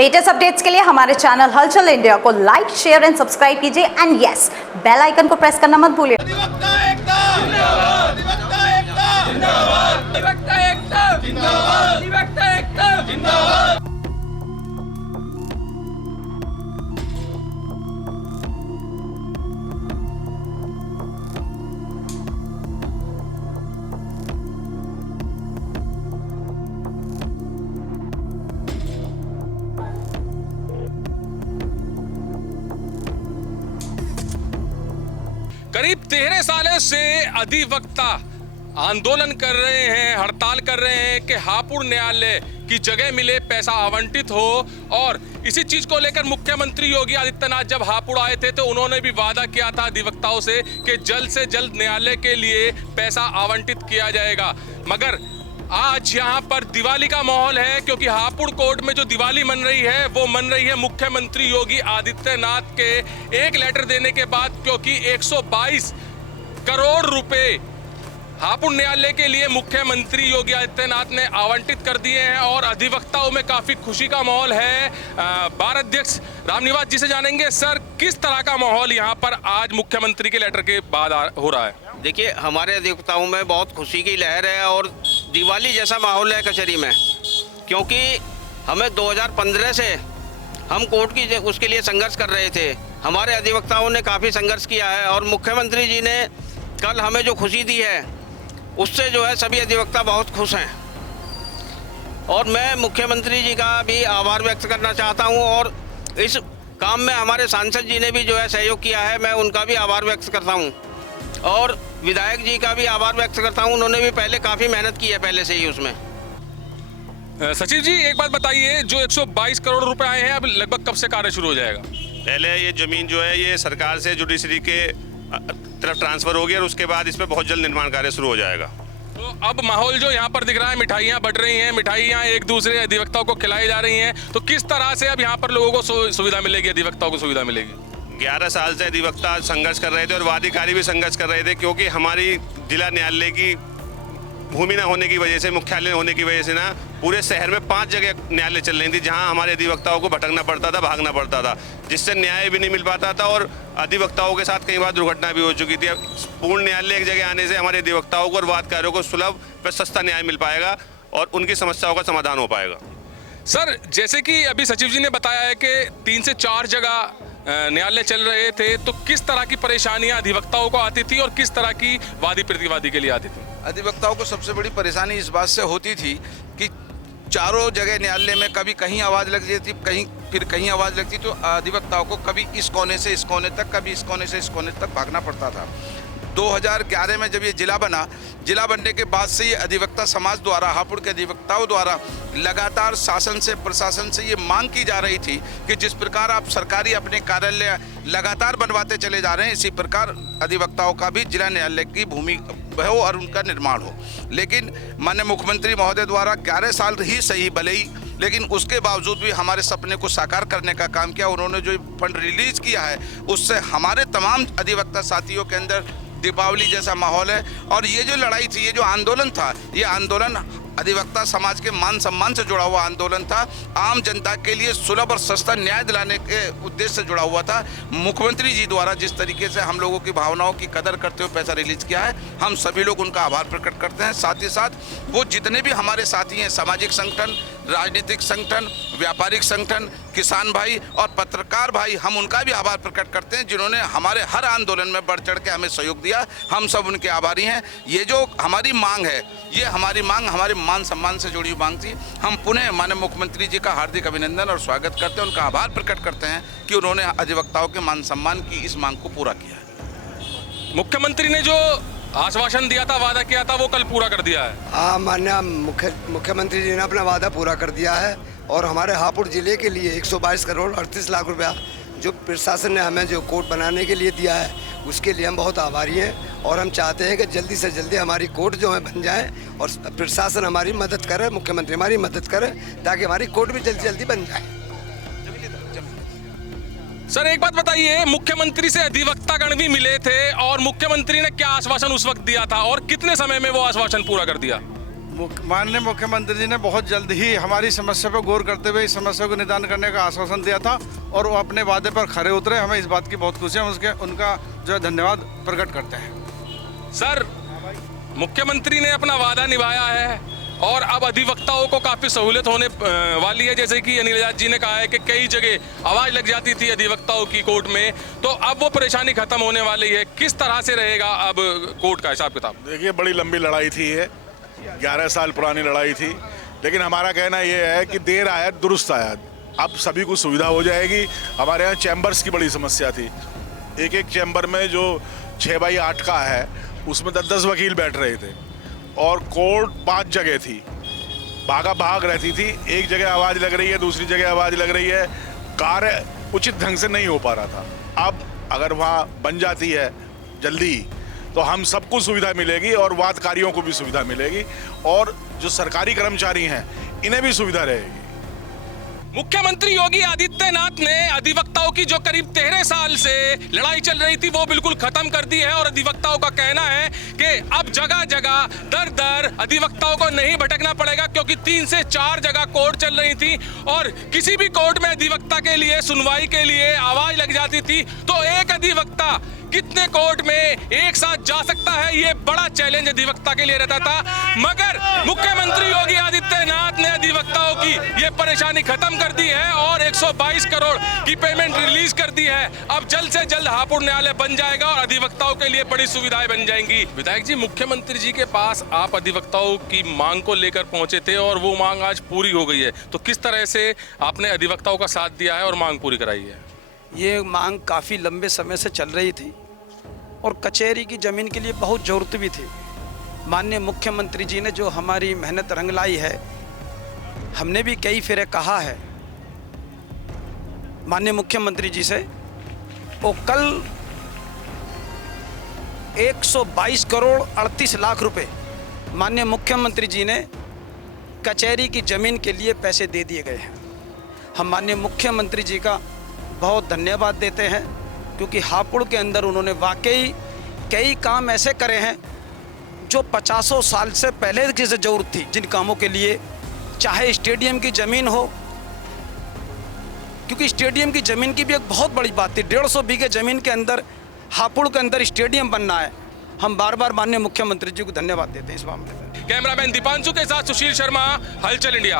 Latest updates के लिए हमारे चैनल हलचल इंडिया को लाइक, शेयर एंड सब्सक्राइब कीजिए एंड यस, बेल आइकन को प्रेस करना मत भूलिए। अधिवक्ता एकता जिंदाबाद, अधिवक्ता एकता जिंदाबाद, अधिवक्ता एकता जिंदाबाद, अधिवक्ता एकता जिंदाबाद। करीब 13 सालों से अधिवक्ता आंदोलन कर रहे हैं, हड़ताल कर रहे हैं कि हापुड़ न्यायालय की जगह मिले, पैसा आवंटित हो। और इसी चीज को लेकर मुख्यमंत्री योगी आदित्यनाथ जब हापुड़ आए थे तो उन्होंने भी वादा किया था अधिवक्ताओं से कि जल्द से जल्द न्यायालय के लिए पैसा आवंटित किया जाएगा। मगर आज यहाँ पर दिवाली का माहौल है, क्योंकि हापुड़ कोर्ट में जो दिवाली मन रही है वो मन रही है मुख्यमंत्री योगी आदित्यनाथ के एक लेटर देने के बाद, क्योंकि 122 करोड़ रुपए हापुड़ न्यायालय के लिए मुख्यमंत्री योगी आदित्यनाथ ने आवंटित कर दिए हैं और अधिवक्ताओं में काफी खुशी का माहौल है। बार अध्यक्ष रामनिवास जी से जानेंगे, सर किस तरह का माहौल यहाँ पर आज मुख्यमंत्री के लेटर के बाद हो रहा है? देखिए, हमारे अधिवक्ताओं में बहुत खुशी की लहर है और दिवाली जैसा माहौल है कचहरी में, क्योंकि हमें 2015 से हम कोर्ट की उसके लिए संघर्ष कर रहे थे। हमारे अधिवक्ताओं ने काफ़ी संघर्ष किया है और मुख्यमंत्री जी ने कल हमें जो खुशी दी है उससे जो है सभी अधिवक्ता बहुत खुश हैं। और मैं मुख्यमंत्री जी का भी आभार व्यक्त करना चाहता हूं और इस काम में हमारे सांसद जी ने भी जो है सहयोग किया है, मैं उनका भी आभार व्यक्त करता हूं। और विधायक जी का भी आभार व्यक्त करता हूं, उन्होंने भी पहले काफ़ी मेहनत की है पहले से ही उसमें। सचिव जी एक बात बताइए, जो 122 करोड़ रुपए आए हैं अब लगभग कब से कार्य शुरू हो जाएगा? पहले ये जमीन जो है ये सरकार से जुडिशरी के तरफ ट्रांसफर होगी और उसके बाद इस पर बहुत जल्द निर्माण कार्य शुरू हो जाएगा। तो अब माहौल जो यहाँ पर दिख रहा है, मिठाइयाँ बट रही हैं, मिठाइयाँ एक दूसरे अधिवक्ताओं को खिलाई जा रही हैं, तो किस तरह से अब यहाँ पर लोगों को सुविधा मिलेगी, अधिवक्ताओं को सुविधा मिलेगी? 11 साल से अधिवक्ता संघर्ष कर रहे थे और वादिकारी भी संघर्ष कर रहे थे, क्योंकि हमारी जिला न्यायालय की भूमि न होने की वजह से, मुख्यालय होने की वजह से ना पूरे शहर में 5 जगह न्यायालय चल रही थी, जहां हमारे अधिवक्ताओं को भटकना पड़ता था, भागना पड़ता था, जिससे न्याय भी नहीं मिल पाता था और अधिवक्ताओं के साथ कई बार दुर्घटना भी हो चुकी थी। अब पूर्ण न्यायालय एक जगह आने से हमारे अधिवक्ताओं को और वादकारों को सुलभ व सस्ता न्याय मिल पाएगा और उनकी समस्याओं का समाधान हो पाएगा। सर जैसे कि अभी सचिव जी ने बताया है कि 3 से 4 जगह न्यायालय चल रहे थे, तो किस तरह की परेशानियां अधिवक्ताओं को आती थी और किस तरह की वादी प्रतिवादी के लिए आती थी? अधिवक्ताओं को सबसे बड़ी परेशानी इस बात से होती थी कि चारों जगह न्यायालय में कभी कहीं आवाज़ लग जाती, फिर कहीं आवाज़ लगती, तो अधिवक्ताओं को कभी इस कोने से इस कोने तक, कभी इस कोने से इस कोने तक भागना पड़ता था। 2011 में जब ये जिला बना, जिला बनने के बाद से ये अधिवक्ता समाज द्वारा, हापुड़ के अधिवक्ताओं द्वारा लगातार शासन से, प्रशासन से ये मांग की जा रही थी कि जिस प्रकार आप सरकारी अपने कार्यालय लगातार बनवाते चले जा रहे हैं, इसी प्रकार अधिवक्ताओं का भी जिला न्यायालय की भूमि हो और उनका निर्माण हो। लेकिन माननीय मुख्यमंत्री महोदय द्वारा 11 साल ही सही भले ही, लेकिन उसके बावजूद भी हमारे सपने को साकार करने का काम किया। उन्होंने जो फंड रिलीज किया है उससे हमारे तमाम अधिवक्ता साथियों के अंदर दीपावली जैसा माहौल है। और ये जो लड़ाई थी, ये जो आंदोलन था, ये आंदोलन अधिवक्ता समाज के मान सम्मान से जुड़ा हुआ आंदोलन था। आम जनता के लिए सुलभ और सस्ता न्याय दिलाने के उद्देश्य से जुड़ा हुआ था। मुख्यमंत्री जी द्वारा जिस तरीके से हम लोगों की भावनाओं की कदर करते हुए पैसा रिलीज किया है, हम सभी लोग उनका आभार प्रकट करते हैं। साथ ही साथ वो जितने भी हमारे साथी हैं, सामाजिक संगठन, राजनीतिक संगठन, व्यापारिक संगठन, किसान भाई और पत्रकार भाई, हम उनका भी आभार प्रकट करते हैं जिन्होंने हमारे हर आंदोलन में बढ़ चढ़ के हमें सहयोग दिया। हम सब उनके आभारी हैं। ये जो हमारी मांग है, ये हमारी मांग हमारे मान सम्मान से जुड़ी हुई मांग थी। हम पुनः माननीय मुख्यमंत्री जी का हार्दिक अभिनंदन और स्वागत करते हैं, उनका आभार प्रकट करते हैं कि उन्होंने अधिवक्ताओं के मान सम्मान की इस मांग को पूरा किया है। मुख्यमंत्री ने जो आश्वासन दिया था, वादा किया था, वो कल पूरा कर दिया है। हाँ, माननीय मुख्यमंत्री जी ने अपना वादा पूरा कर दिया है और हमारे हापुड़ जिले के लिए 122 करोड़ 38 लाख रुपया जो प्रशासन ने हमें जो कोर्ट बनाने के लिए दिया है, उसके लिए हम बहुत आभारी हैं। और हम चाहते हैं कि जल्दी से जल्दी हमारी कोर्ट जो है बन जाए और प्रशासन हमारी मदद करे, मुख्यमंत्री हमारी मदद करे, ताकि हमारी कोर्ट भी जल्दी जल्दी बन जाए। सर एक बात बताइए, मुख्यमंत्री से अधिवक्तागण भी मिले थे और मुख्यमंत्री ने क्या आश्वासन उस वक्त दिया था और कितने समय में वो आश्वासन पूरा कर दिया? माननीय मुख्यमंत्री जी ने बहुत जल्द ही हमारी समस्या पर गौर करते हुए इस समस्या को निदान करने का आश्वासन दिया था और वो अपने वादे पर खरे उतरे। हमें इस बात की बहुत खुशी है, उसके उनका जो है धन्यवाद प्रकट करते हैं। सर, मुख्यमंत्री ने अपना वादा निभाया है और अब अधिवक्ताओं को काफी सहूलियत होने वाली है। जैसे कि अनिल आजाद जी ने कहा है कि कई जगह आवाज लग जाती थी अधिवक्ताओं की कोर्ट में, तो अब वो परेशानी खत्म होने वाली है। किस तरह से रहेगा अब कोर्ट का हिसाब किताब? देखिए, बड़ी लंबी लड़ाई थी ये, 11 साल पुरानी लड़ाई थी, लेकिन हमारा कहना ये है कि देर आया दुरुस्त आया। अब सभी को सुविधा हो जाएगी। हमारे यहाँ चैम्बर्स की बड़ी समस्या थी। एक चैम्बर में जो 6x8 का है उसमें 10-10 वकील बैठ रहे थे और कोर्ट 5 जगह थी, भागा भाग रहती थी। एक जगह आवाज़ लग रही है, दूसरी जगह आवाज़ लग रही है, कार्य उचित ढंग से नहीं हो पा रहा था। अब अगर वहाँ बन जाती है जल्दी तो हम सबको सुविधा मिलेगी और वादकारियों को भी सुविधा मिलेगी और जो सरकारी कर्मचारी हैं इन्हें भी सुविधा रहेगी। मुख्यमंत्री योगी आदित्यनाथ ने अधिवक्ताओं की जो करीब 13 साल से लड़ाई चल रही थी वो बिल्कुल खत्म कर दी है और अधिवक्ताओं का कहना है कि अब जगह जगह दर दर अधिवक्ताओं को नहीं भटकना पड़ेगा, क्योंकि 3 से 4 जगह कोर्ट चल रही थी और किसी भी कोर्ट में अधिवक्ता के लिए सुनवाई के लिए आवाज लग जाती थी तो एक अधिवक्ता कितने कोर्ट में एक साथ जा सकता है, ये बड़ा चैलेंज अधिवक्ता के लिए रहता था। मगर मुख्यमंत्री योगी आदित्यनाथ ने अधिवक्ताओं की ये परेशानी खत्म कर दी है और 122 करोड़ की पेमेंट रिलीज कर दी है। अब जल्द से जल्द हापुड़ न्यायालय बन जाएगा और अधिवक्ताओं के लिए बड़ी सुविधाएं बन जाएंगी। विधायक जी, मुख्यमंत्री जी के पास आप अधिवक्ताओं की मांग को लेकर पहुंचे थे और वो मांग आज पूरी हो गई है, तो किस तरह से आपने अधिवक्ताओं का साथ दिया है और मांग पूरी कराई है? ये मांग काफ़ी लंबे समय से चल रही थी और कचहरी की ज़मीन के लिए बहुत ज़रूरत भी थी। माननीय मुख्यमंत्री जी ने जो हमारी मेहनत रंग लाई है, हमने भी कई फेरे कहा है माननीय मुख्यमंत्री जी से, वो कल 122 करोड़ 38 लाख रुपए माननीय मुख्यमंत्री जी ने कचहरी की ज़मीन के लिए पैसे दे दिए गए हैं। हम माननीय मुख्यमंत्री जी का बहुत धन्यवाद देते हैं, क्योंकि हापुड़ के अंदर उन्होंने वाकई कई काम ऐसे करे हैं जो 50 साल से पहले की ज़रूरत थी जिन कामों के लिए, चाहे स्टेडियम की ज़मीन हो, क्योंकि स्टेडियम की ज़मीन की भी एक बहुत बड़ी बात थी। 150 बीघे ज़मीन के अंदर हापुड़ के अंदर स्टेडियम बनना है। हम बार बार माननीय मुख्यमंत्री जी को धन्यवाद देते हैं इस मामले में। कैमरामैन दीपांशु के साथ सुशील शर्मा, हलचल इंडिया।